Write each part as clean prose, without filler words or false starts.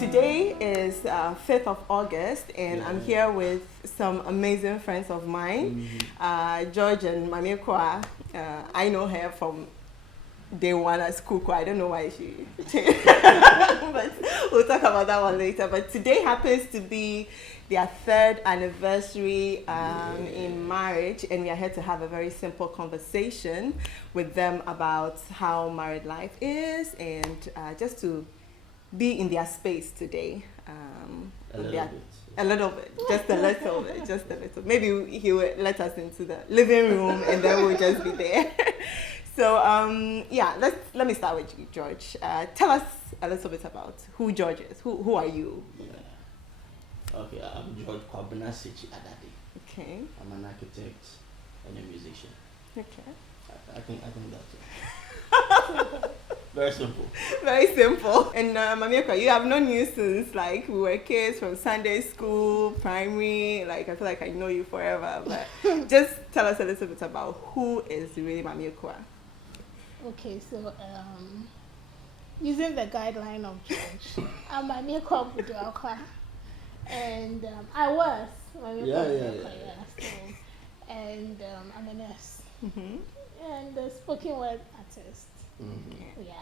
Today is 5th of August, and I'm here with some amazing friends of mine, George and Maame Ekuwa. I know her from day one as Kuki. I don't know why she changed, but we'll talk about that one later. But today happens to be their 3rd anniversary in marriage, and we are here to have a very simple conversation with them about how married life is, and just to be in their space today. A little bit, just a little bit, just a little. Maybe he will let us into the living room, and then we'll just be there. So let me start with you, George. Tell us a little bit about who George is. Who are you? Yeah. Okay, I'm George Sakyi-Adade. Okay. I'm an architect and a musician. Okay. I think that's it. Very simple. Very simple. And Maame Ekuwa, you have known you since like we were kids from Sunday school, primary. Like I feel like I know you forever. But just tell us a little bit about who is really Maame Ekuwa. Okay, so using the guideline of George, I'm Maame Ekuwa, and I was Maame Ekuwa. So, and I'm a nurse and a spoken word artist. Yeah,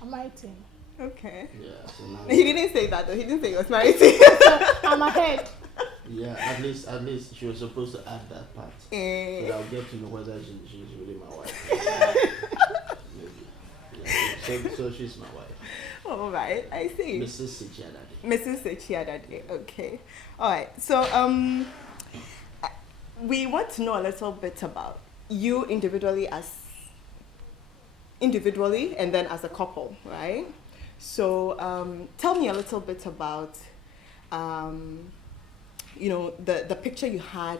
I'm married to him. Okay. Yeah. So now he didn't say that though. He didn't say he was married to you. So I'm ahead. Yeah, at least she was supposed to add that part. But I'll get to know whether she's really my wife. Maybe. Yeah. So she's my wife. All right, I see. Mrs. Sakyi-Adade. Mrs. Sakyi-Adade. Okay. All right. So we want to know a little bit about you individually and then as a couple, right? So tell me a little bit about the picture you had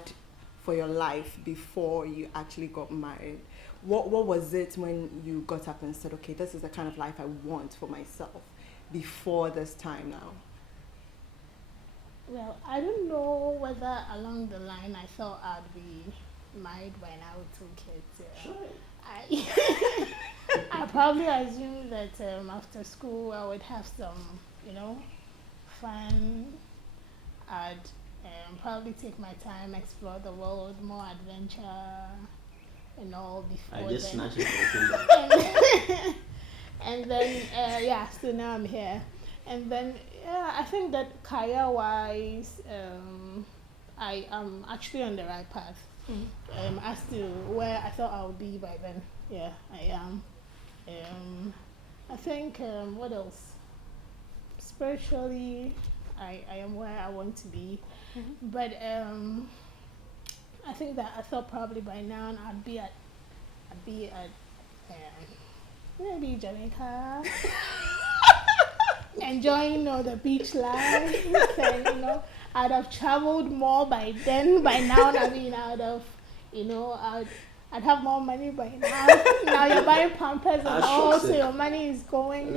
for your life before you actually got married. What was it when you got up and said, okay, this is the kind of life I want for myself before this time now? Well, I don't know whether along the line I thought I'd be married by now with 2 kids. Sure. I probably assumed that after school I would have some, fun. I'd probably take my time, explore the world, more adventure, and all before I just then. snatched it. And then, so now I'm here. And then, I think that career-wise, I am actually on the right path. As to where I thought I would be by then. Yeah, I am. I think, what else? Spiritually, I am where I want to be. But I think that I thought probably by now I'd be at maybe Jamaica. Enjoying the beach life, and I'd have traveled more by then. By now, I mean, I'd have more money by now. Now you're buying Pampers and all, so your money is going.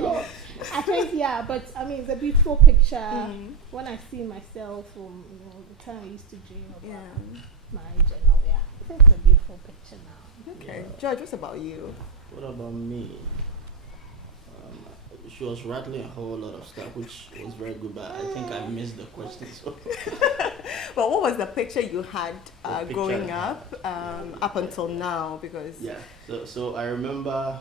I think, but I mean, it's a beautiful picture when I see myself from the time I used to dream about marriage and all. Yeah, I think it's a beautiful picture now. Okay, George, what about you? What about me? She was rattling a whole lot of stuff, which was very good, but I think I missed the question. So. Well, what was the picture you had growing up, up until now? Because so I remember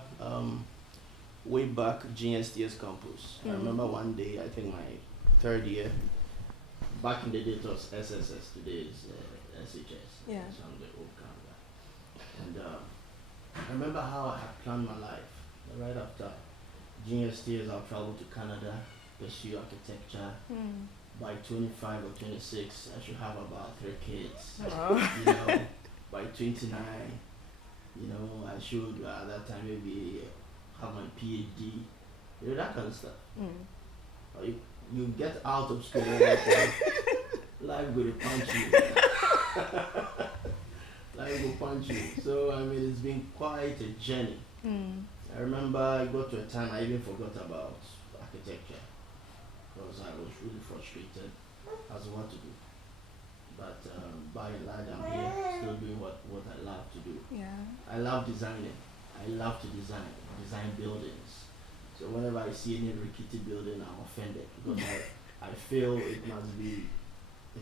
way back GSTS campus. I remember one day, I think my 3rd year. Back in the day, it was SSS. Today is SHS. Yeah. So I'm the old guy. And I remember how I had planned my life right after GSTs. I'll travel to Canada, pursue architecture. By 25 or 26, I should have about 3 kids. By 29, I should at that time maybe have my PhD. That kind of stuff. You get out of school, life will punch you. Life will punch you. So I mean, it's been quite a journey. I remember I got to a time I even forgot about architecture because I was really frustrated as to what to do. But by and large, I'm here still doing what I love to do. Yeah. I love designing. I love to design buildings. So whenever I see any rickety building, I'm offended because I feel it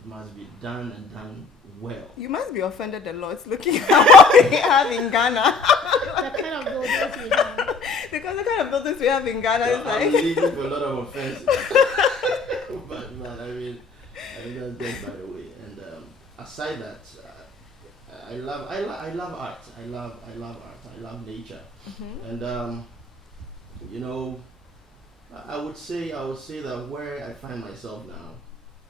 must be done and done well. You must be offended a lot looking at what we have in Ghana. The kind of buildings we have. Because the kind of buildings we have in Ghana So is I'm like... leading for a lot of offenses. but I mean that's just by the way. And aside that, I love art. I love art. I love nature. And you know, I would say that where I find myself now,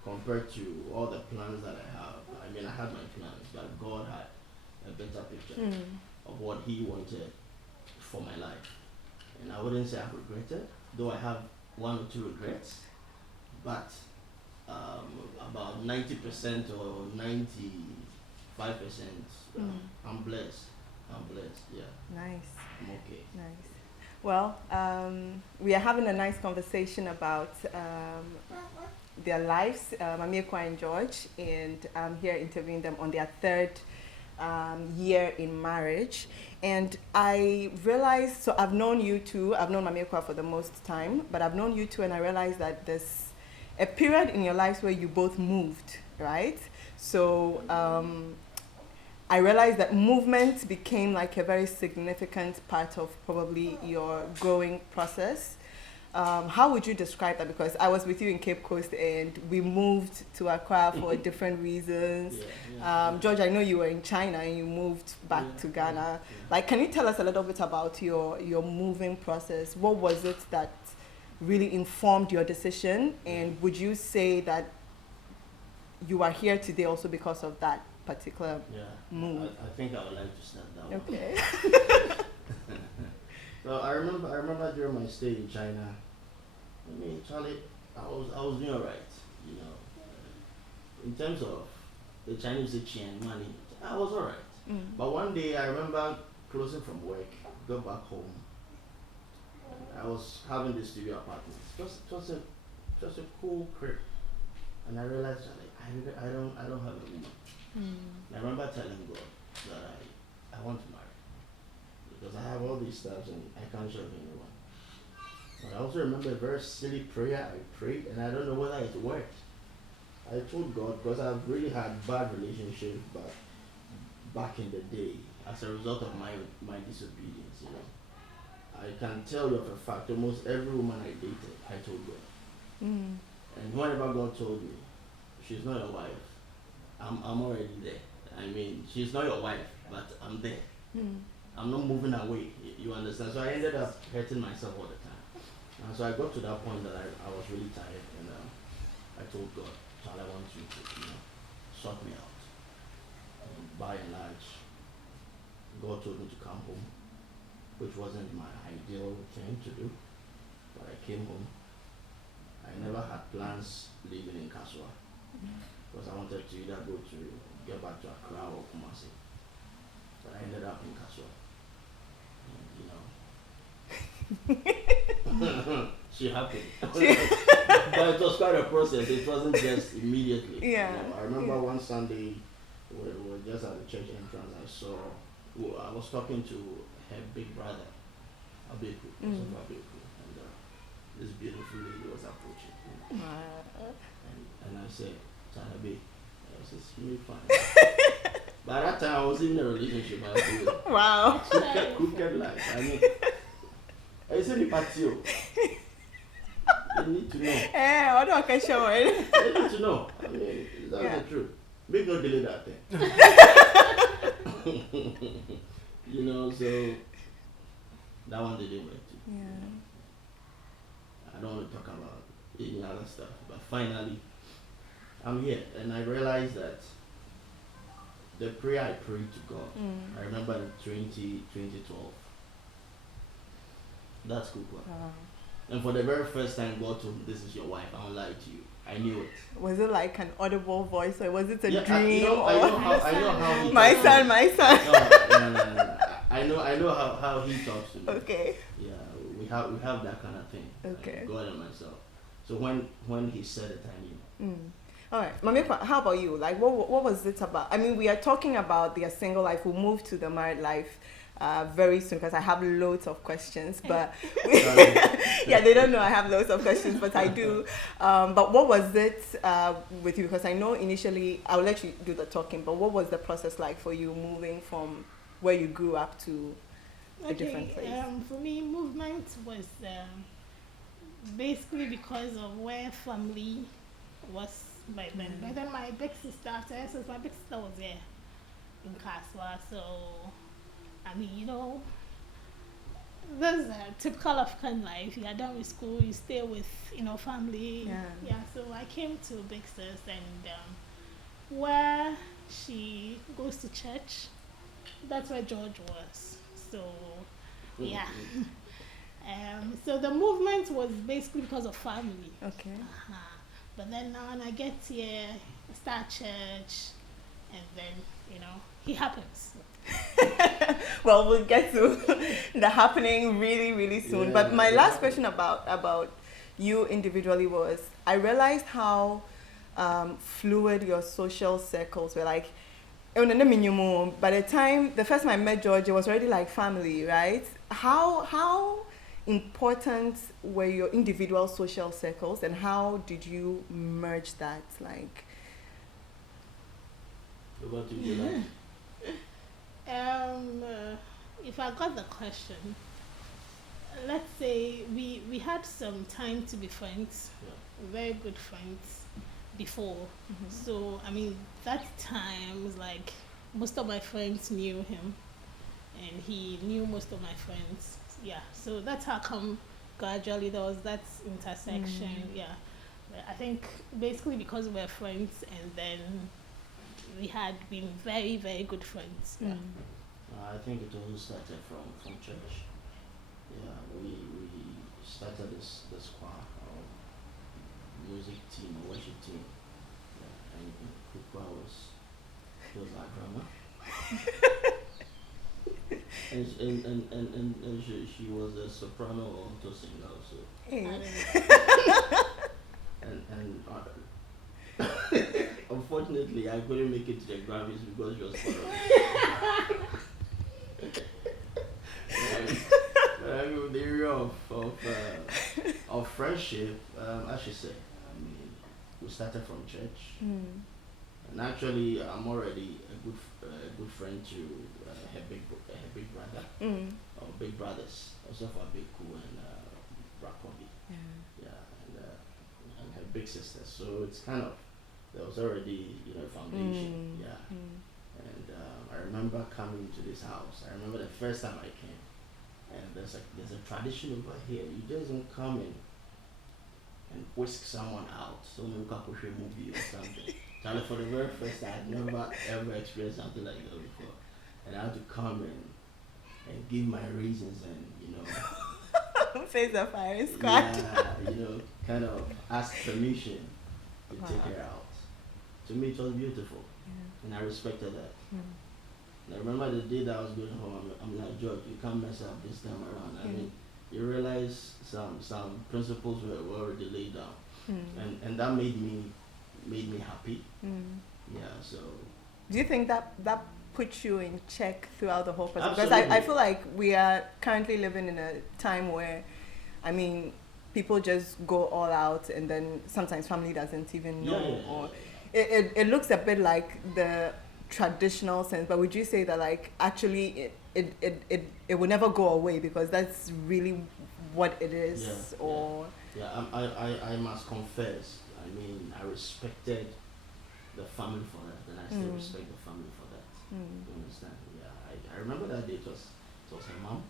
compared to all the plans that I have, I mean, I had my plans, but God had a better picture of what He wanted for my life. And I wouldn't say I've regretted, though I have 1 or 2 regrets, but about 90% or 95%, I'm blessed. Yeah. Nice. I'm okay. Nice. Well, we are having a nice conversation about their lives, Maame Ekuwa and George, and I'm here interviewing them on their 3rd year in marriage. And I realized, so I've known you two, I've known Maame Ekuwa for the most time, but I've known you two, and I realized that there's a period in your lives where you both moved, right? So I realized that movement became like a very significant part of probably your growing process. How would you describe that? Because I was with you in Cape Coast and we moved to Accra for different reasons. George, I know you were in China and you moved back to Ghana. Like, can you tell us a little bit about your moving process? What was it that really informed your decision? And would you say that you are here today also because of that particular move? I think I would like to start that one. Okay. So I remember during my stay in China, I mean, Charlie, I was doing alright, you know. In terms of the Chinese and money, I was alright. But one day I remember closing from work, go back home. I was having this studio apartment. It was a cool crib, and I realized I don't have a woman. And I remember telling God that I want to marry because I have all these stuff and I can't show anyone. But I also remember a very silly prayer I prayed, and I don't know whether it worked. I told God, because I've really had bad relationships back in the day as a result of my disobedience, you know. I can tell you of a fact, almost every woman I dated, I told God. And whenever God told me, she's not your wife, I'm already there. I mean, she's not your wife, but I'm there. I'm not moving away, you understand? So I ended up hurting myself all the time. And so I got to that point that I was really tired, and I told God, Child, I want you to, sort me out. And by and large, God told me to come home, which wasn't my ideal thing to do, but I came home. I never had plans living in Kaswa, because I wanted to either get back to Accra or Kumasi, but I ended up in Kaswa. She happened. But it was quite a process. It wasn't just immediately. Yeah. I remember one Sunday, we were just at the church entrance. I was talking to her big brother, Abeku, and this beautiful lady was approaching. And I said, Chanabe, I said, really fine. By that time, I was in a relationship. Wow. Crooked life. I mean, I said, the patio. They need to know. I don't know. They need to know. I mean, that's the truth. Make no delay that thing. So that one they didn't work too. Yeah. I don't want to talk about any other stuff, but finally, I'm here, and I realized that the prayer I prayed to God, I remember in 2012. That's cool. And for the very first time, God told me, this is your wife. I won't lie to you. I knew it. Was it like an audible voice, or was it a dream? I know how he my talks son, to me. my son. No. I know how he talks to me. Okay. Yeah, we have that kind of thing. Okay. Like God and myself. So when he said it, I knew. All right, Maame Ekuwa, how about you? Like, what was it about? I mean, we are talking about their single life who moved to the married life. very soon because I have loads of questions. But yeah, they don't know I have loads of questions, but I do. But what was it with you? Because I know initially, I'll let you do the talking, but what was the process like for you moving from where you grew up to a different place? For me, movement was basically because of where family was by then. By then, my big sister, since my big sister was there in Kaswa, so I mean, you know, that's typical African life. You are done with school, you stay with, you know, family. Yeah, so I came to Big Sis, and where she goes to church, that's where George was. So, yeah. So the movement was basically because of family. Okay. But then now when I get here, I start church, and then, you know, he happens. Well, we'll get to the happening really, really soon. But my last question about you individually was, I realized how fluid your social circles were. Like, by the first time I met George, it was already like family, right? How important were your individual social circles, and how did you merge that? Like, what did you like? If I got the question, let's say we had some time to be friends, very good friends before. So I mean, that time was like most of my friends knew him, and he knew most of my friends. Yeah, so that's how come gradually there was that intersection. Yeah, but I think basically because we're friends, and then we had been very, very good friends. Yeah. I think it all started from church. Yeah, we started this choir, music team, or worship team. Yeah, and Kuki was our drummer. and she was a soprano or alto singer also. And unfortunately, I couldn't make it to the Grammys because she was foreign. But I mean, the area of friendship, I should say, I mean, we started from church, and actually, I'm already a good friend to her big brother, or big brothers, also for Big Ku and Papi, and her big sister. So it's kind of, there was already, you know, foundation, And I remember coming to this house. I remember the first time I came, and there's a tradition over here. You just don't come in and whisk someone out. So maybe we can push a movie or something. Charlie, for the very first time, I'd never ever experienced something like that before, and I had to come in and give my reasons, and you know, face the firing squad. Yeah, you know, kind of ask permission to take her out. To me, it was beautiful, and I respected that. And I remember the day that I was going home, I'm like, George, you can't mess up this time around. I mean, you realize some principles were already laid down, and that made me happy. Yeah. So. Do you think that put you in check throughout the whole process? Absolutely. Because I feel like we are currently living in a time where, I mean, people just go all out, and then sometimes family doesn't even know, or it looks a bit like the traditional sense. But would you say that, like, actually it will never go away because that's really what it is? I must confess, I mean, I respected the family for that, and I still respect the family for that. You understand? Yeah, I remember that day. It was her mom.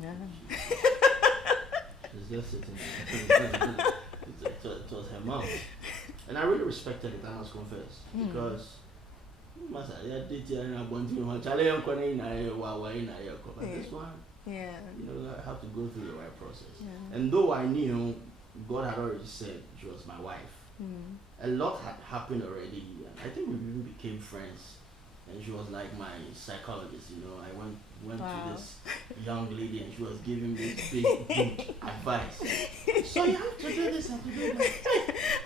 Yeah. She's just sitting there. It was her mom, and I really respected it. I must confess, because but this one, you know, I have to go through the right process. And though I knew God had already said she was my wife, a lot had happened already, and I think we even became friends. And she was like my psychologist, you know. I went to this young lady, and she was giving me big advice. So you have to do this and to do that.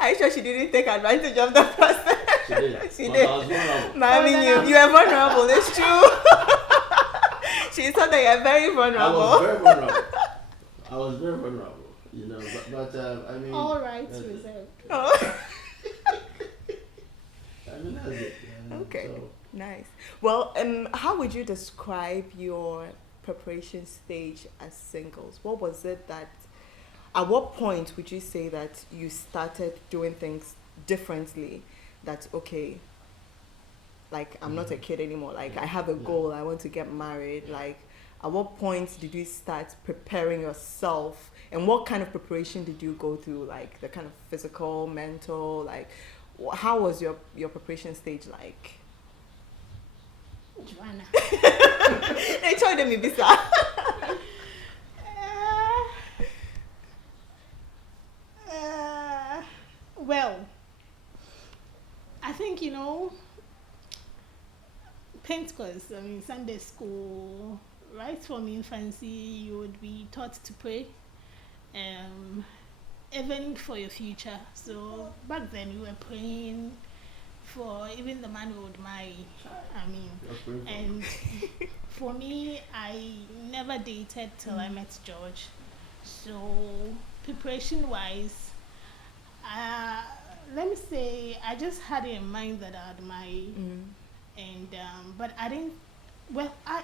Are you sure she didn't take advantage of the process? She did. She But did. I was vulnerable. But I mean, you are vulnerable. It's true. She said that you're very vulnerable. I was very vulnerable, you know. But I mean. All rights reserved. Oh. I mean, that's it. Yeah, Okay. so. Nice. Well, how would you describe your preparation stage as singles? What was it that, at what point would you say that you started doing things differently? That, okay, like, I'm not a kid anymore. Like, I have a goal. I want to get married. Like, at what point did you start preparing yourself? And what kind of preparation did you go through? Like, the kind of physical, mental, like, how was your preparation stage like? Joanna. They told me bisa. Well, I think, Pentecost, Sunday school, right from infancy, you would be taught to pray, even for your future. So back then, we were praying for even the man we would marry. And for me, I never dated till I met George. So preparation-wise, let me say, I just had it in mind that I'd marry, and but I didn't. Well, I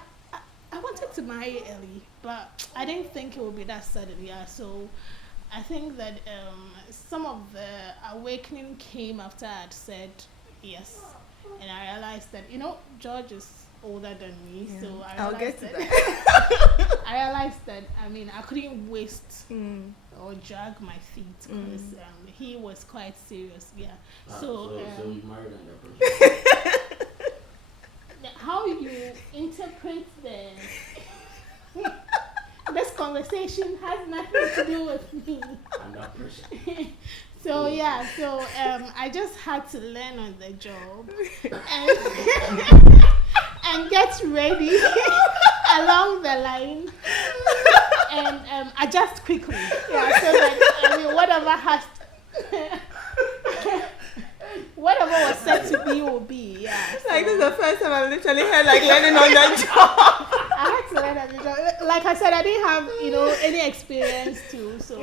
wanted to marry early, but I didn't think it would be that sudden. Yeah, so I think that some of the awakening came after I'd said yes, and I realized that George is older than me, so I'll get to that. I realized that I couldn't waste or drag my feet because he was quite serious. Yeah. So you married under pressure. How you interpret this conversation has nothing to do with me. Under pressure. So I just had to learn on the job and get ready along the line and adjust quickly. Yeah, so that whatever was said to be will be. Yeah. So Like, this is the first time I've literally heard like learning on the job. I had to learn on the job. Like I said, I didn't have any experience too. So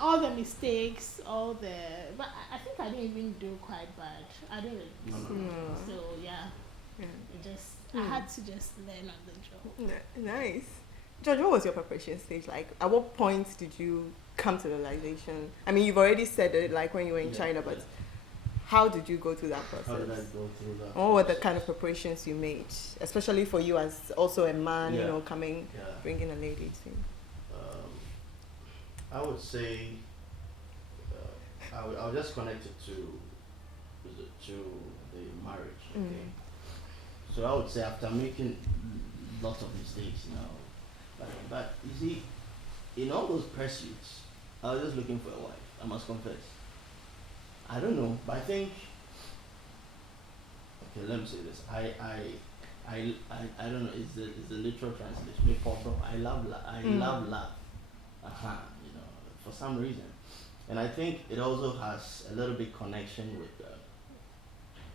all the mistakes, but I think I didn't even do quite bad. I didn't. So I had to just learn on the job. Nice. George, what was your preparation stage like? At what point did you come to the realization? You've already said it, like when you were in China, but how did you go through that process? How did I go through that? What were the kind of preparations you made, especially for you as also a man, coming, bringing a lady to? I would say I'll just connect it to the marriage. Okay. So I would say after making lots of mistakes, but you see, in all those pursuits, I was just looking for a wife. I must confess. I don't know, but I think. Okay, let me say this. I don't know. It's the literal translation. I love love. I love love. For some reason, and I think it also has a little bit connection with,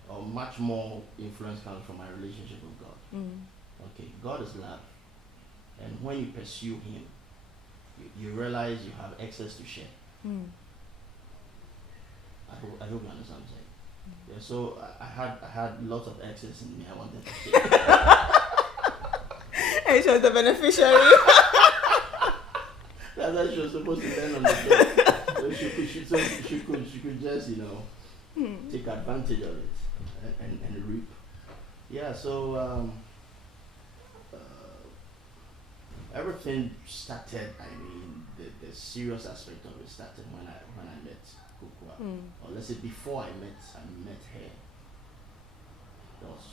or much more influence comes from my relationship with God. Okay, God is love, and when you pursue Him, you realize you have access to share. I hope you understand what I'm saying. Yeah, so I had lots of access in me. I wanted to share. And she was the beneficiary. That's what she was supposed to learn on the job. So she could just take advantage of it and reap. Yeah. So everything started. The serious aspect of it started when I met Kukwa, or let's say before I met her. That was,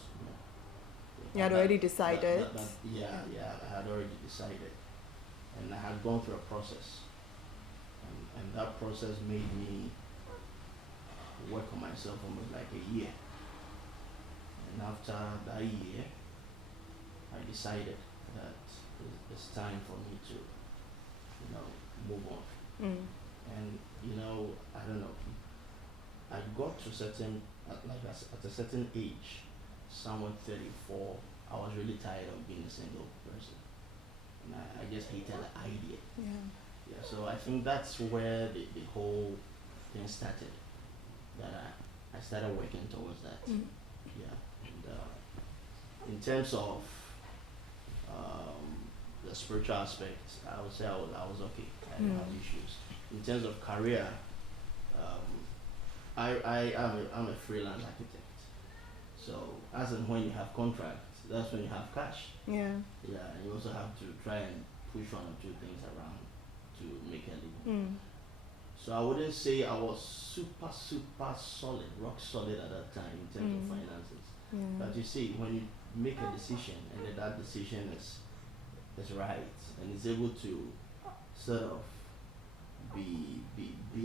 you had already decided. I had already decided, and I had gone through a process, and that process made me work on myself almost like a year. And after that year, I decided that it's time for me to move on. And I don't know, I got to at a certain age, somewhere 34, I I was really tired of being a single person, and I just hated the idea. Yeah, so I think that's where the whole thing started. That I started working towards that. Yeah, and in terms of the spiritual aspect, I would say I was okay. I didn't have issues. In terms of career, I'm a freelance architect. So as and when you have contracts, that's when you have cash. Yeah. Yeah, and you also have to try and push one or two things around to make a living. So I wouldn't say I was super solid, rock solid at that time in terms of finances. But you see, when you make a decision and then that decision is right and is able to sort of be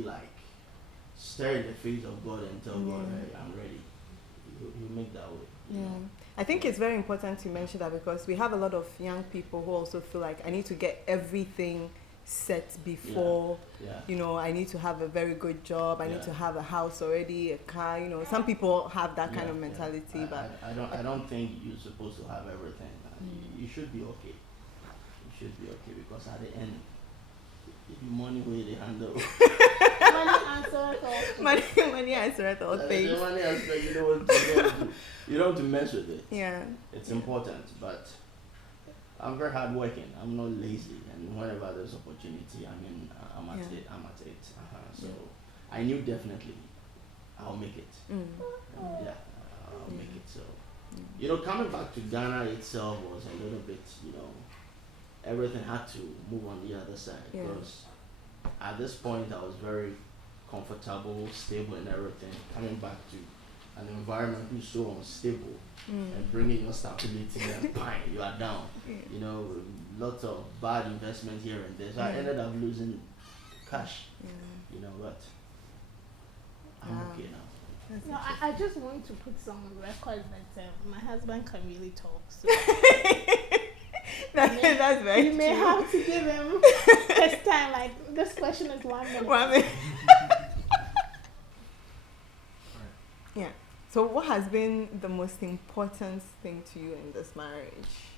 like stare in the face of God and tell God, hey, I'm ready. You make that way. You know? I think it's very important to mention that because we have a lot of young people who also feel like I need to get everything set before, you know, I need to have a very good job, I need to have a house already, a car, you know. Some people have that kind of mentality, but I don't think you're supposed to have everything. You should be okay. You should be okay because at the end, the money will they handle. Money answers all things. The money aspect, you don't want to mess with it. Yeah. It's important, but I'm very hardworking. I'm not lazy, and whenever there's opportunity, I'm at it. So I knew definitely I'll make it. I'll make it. So you know, coming back to Ghana itself was a little bit, you know, everything had to move on the other side because at this point I was very comfortable, stable, and everything. Coming back to an environment who's so unstable and bringing your stability and fine, you are down. You know, lots of bad investment here and there. So I ended up losing cash. You know, but I'm okay now. No, I just want to put some record that my husband can really talk. So that's very you may true. have to give him this time. Like this question is 1 minute. 1 minute. Yeah. So what has been the most important thing to you in this marriage?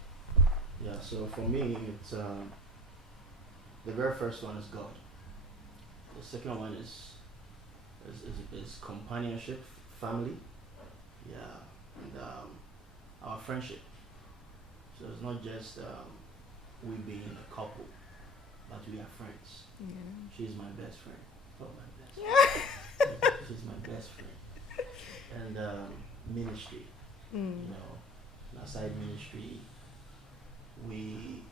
Yeah, so for me, it's the very first one is God. The second one is companionship, family, and our friendship. So it's not just we being a couple, but we are friends. She's my best friend. Oh, my best. She's my best friend. And ministry, you know, outside ministry, we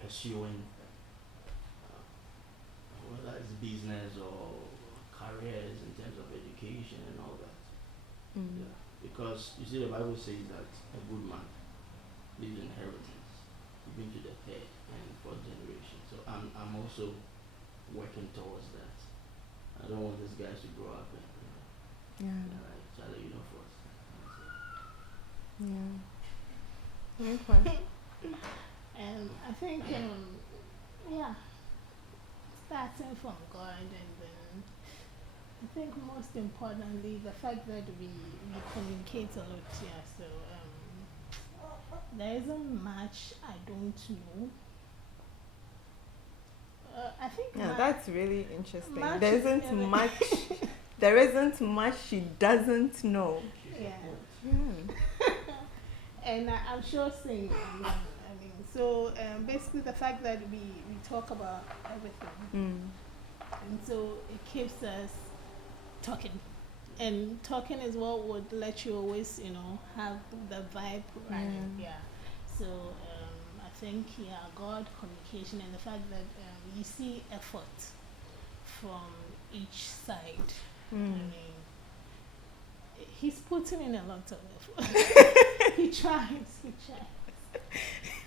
pursuing whether it's business or careers in terms of education and all that. Yeah, because you see, the Bible says that a good man leaves inheritance even to the third and fourth generation. So I'm also working towards that. I don't want these guys to grow up and Charlie, you know, for us. Very fun. And I think, starting from God, and then I think most importantly the fact that we communicate a lot. So there isn't much I don't know. I think that's really interesting. much There is isn't everything. much. There isn't much she doesn't know. And I'm sure saying, so basically the fact that we talk about everything, and so it keeps us talking, and talking is what would let you always, you know, have the vibe running. So I think God, communication, and the fact that you see effort from each side. I mean, he's putting in a lot of effort. He tries.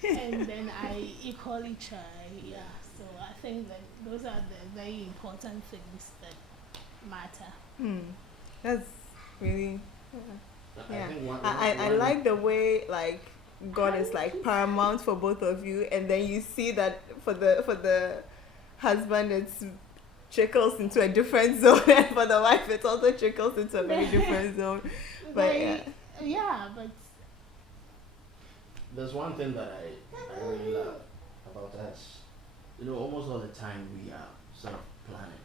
And then I equally try. So I think that those are the very important things that matter. That's really I think I like the way like God is like paramount for both of you, and then you see that for the husband it's trickles into a different zone, and for the wife it also trickles into a very different zone. But but there's one thing that I really love about us. You know, almost all the time we are sort of planning.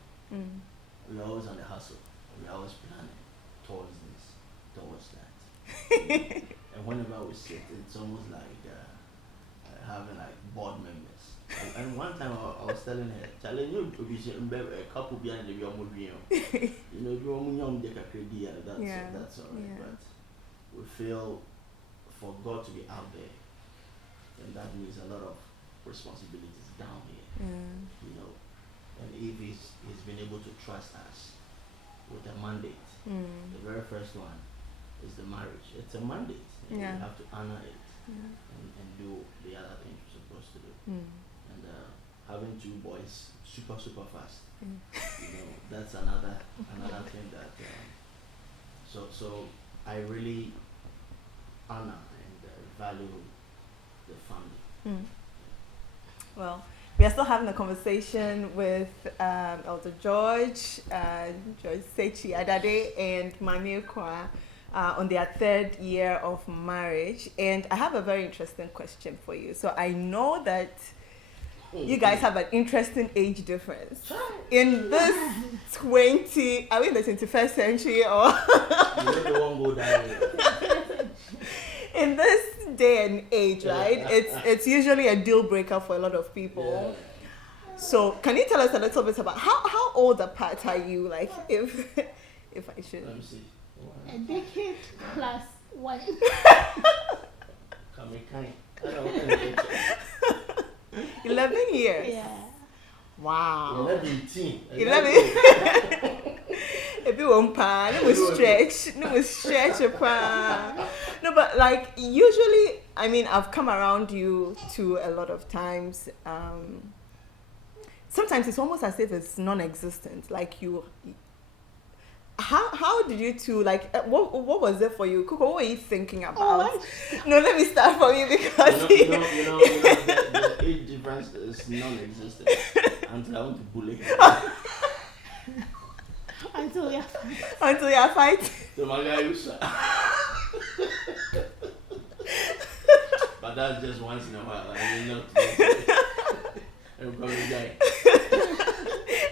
We're always on the hustle. We're always planning towards this, towards that. And whenever we sit, it's almost like having like board members. And one time I was telling her, Charlie, you a couple behind the young you know, you're young, that's all right. Yeah. But we feel for God to be out there, and that means a lot of responsibilities down here. You know, and if he's been able to trust us with a mandate, the very first one is the marriage. It's a mandate, and you have to honor it and do the other things you're supposed to do. And having two boys super fast, you know, that's another thing that so I really honor and value the family. Well, we are still having a conversation with Elder George Sakyi-Adade and Maame Ekuwa on their 3rd year of marriage. And I have a very interesting question for you. So I know that you guys have an interesting age difference. In this are we in the 21st century or? You know the one go down here. In this day and age, right? It's usually a deal breaker for a lot of people. So can you tell us a little bit about how old apart are you? Like if I should. Let me see. A decade plus one. Come kind. I don't know what 11 years. Yeah. Wow. 11. 11. If you won't pan, it was stretch a No, but like usually, I mean, I've come around you too a lot of times. Sometimes it's almost as if it's non-existent. Like you, how did you two like? What was it for you, Kuki? What were you thinking about? No, let me start from you because you know the age difference is non-existent until I want to bully him. Until you are fighting. So my guy used but that's just once in a while. I mean, not. I'm probably die.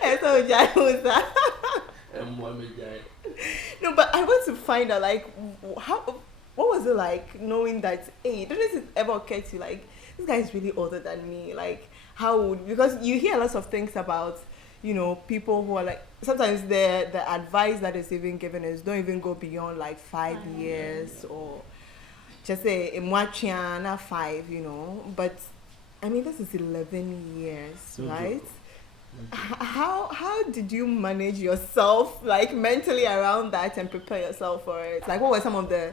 And so Jai No, but I want to find out, like, what was it like knowing that, hey, didn't it ever occur to you, like, this guy is really older than me? Like, because you hear lots of things about, you know, people who are like, sometimes the advice that is even given is don't even go beyond like 5 years or just say, not 5, you know. But, I mean, this is 11 years, right? How did you manage yourself, like, mentally around that and prepare yourself for it? Like, what were some of the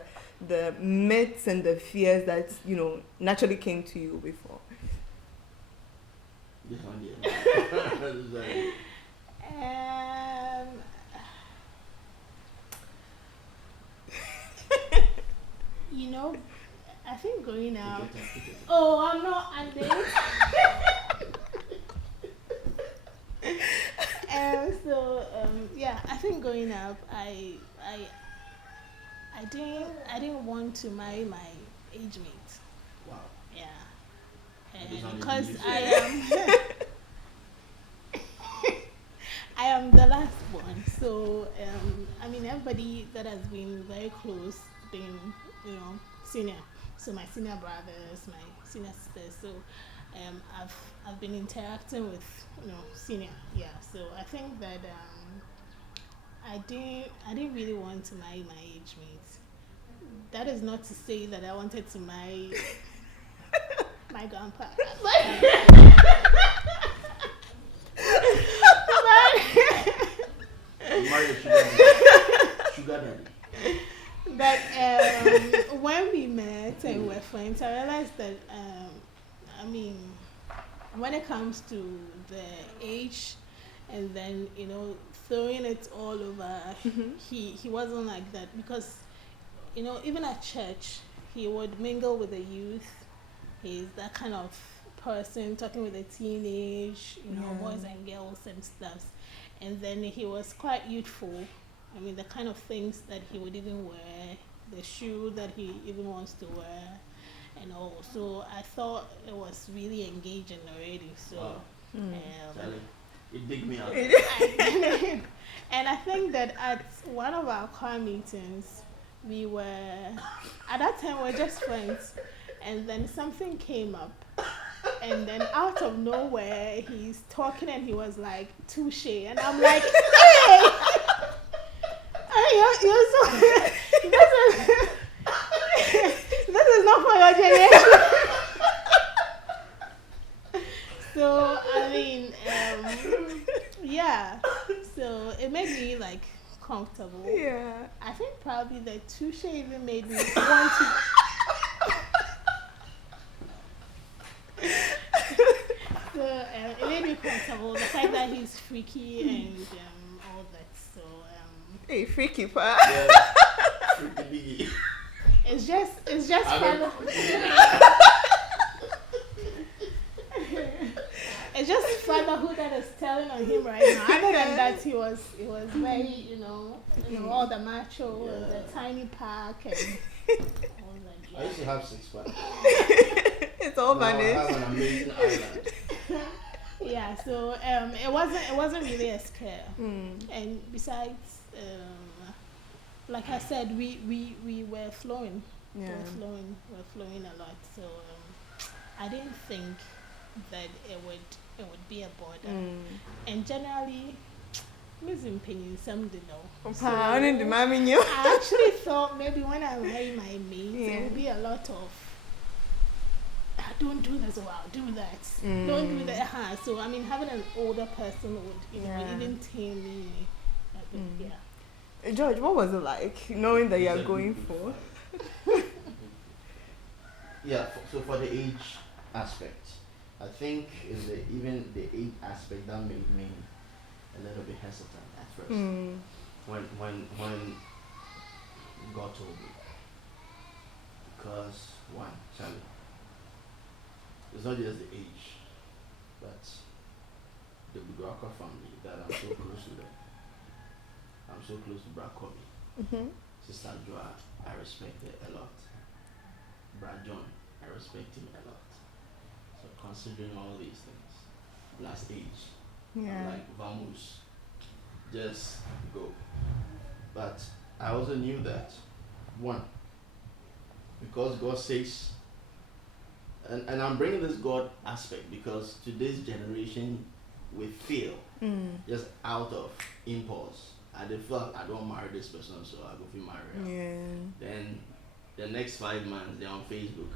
myths and the fears that, you know, naturally came to you before? This one, yeah. You know, I think growing up. Oh, I'm not under. Yeah, I think growing up, I didn't want to marry my age mate. Wow. Yeah. Because I am the last one. So I mean, everybody that has been very close, been, you know, senior. So my senior brothers, my senior sisters. So I've been interacting with, you know, senior. Yeah. So I think that I didn't really want to marry my age mate. That is not to say that I wanted to marry my grandpa. Sugar daddy. But when we met and were friends, I realized that I mean, when it comes to the age and then, you know, throwing it all over, he wasn't like that, because, you know, even at church he would mingle with the youth. He's that kind of person, talking with the teenage, you know, boys and girls and stuff. And then he was quite youthful. I mean, the kind of things that he would even wear, the shoe that he even wants to wear, and all. So I thought it was really engaging already. So Wow. Charlie, it dig me out. and I think that at one of our choir meetings, we were, at that time, we were just friends. And then something came up. And then out of nowhere, he's talking and he was like, touche. And I'm like, hey! You're so, this is not for your generation. So, I mean, yeah. So it made me like comfortable. Yeah. I think probably the touche even made me want to. So it made me comfortable. The fact that he's freaky and all that. So Hey, freaky pa. Yeah. Freaky biggie. it's just fun. It's just fatherhood that is telling on him right now. Other than that, he was very, all the macho and the tiny pack and all that. I used to have 6 pack. It's all Now I vanished. have an amazing island. Yeah, so it wasn't really a scare. And besides, like I said, we were flowing. Yeah. We were flowing a lot. So I didn't think that it would be a border. And generally, Missing Penny something though. I didn't demand you. I actually thought maybe when I marry my mate, Yeah. there will be a lot of don't do this or I'll do that. Don't do that. So I mean, having an older person would even tame me a bit. Yeah. George, what was it like knowing that you are going for? Yeah, so for the age aspect, I think is even the age aspect that made me a little bit hesitant at first. When God told me, because one, Charlie, it's not just the age, but the Bugraka family that I'm so close to them. I'm so close to Brakomi. Sister Joa, I respect her a lot. Brad John, I respect him a lot. So considering all these things, plus age, I'm like, vamos, just go. But I also knew that, one, because God says, and I'm bringing this God aspect because today's generation, we feel just out of impulse. I did feel I don't marry this person, so I go feel marry her. Then the next 5 months, they're on Facebook.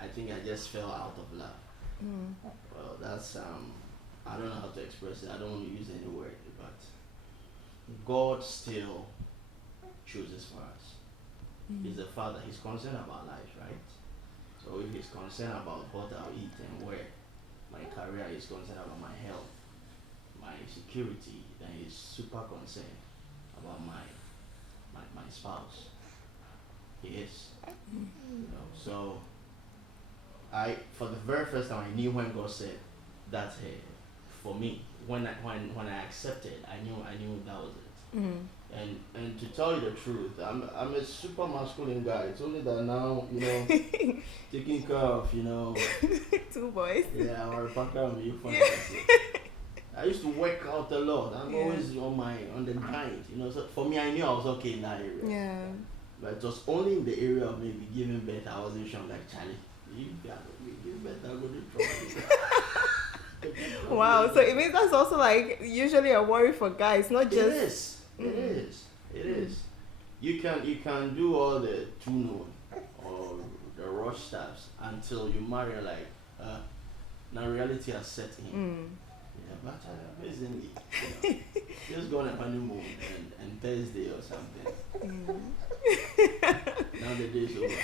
I think I just fell out of love. Well, that's I don't know how to express it. I don't want to use any word, but God still chooses for us. He's a father. He's concerned about life, right? So if he's concerned about what I'll eat and where, my career is concerned about my health, my security, then he's super concerned about my spouse. He is. So for the very first time I knew when God said that's her for me. When I accepted, I knew that was it. And to tell you the truth, I'm a super masculine guy. It's only that now, taking care of, 2 boys. yeah, or packer me. I used to work out a lot. I'm always on the grind, So for me, I knew I was okay in that area. Yeah. But it was only in the area of maybe giving birth. I wasn't sure. Like, Charlie, you got to give birth. I'm going to trouble. Wow. So it means that's also like usually a worry for guys, not just. It is. You can do all the tune or the rush steps until you marry. Like, now reality has set in. Yeah, but amazingly, just go on a honeymoon and Thursday or something. Now the day's over.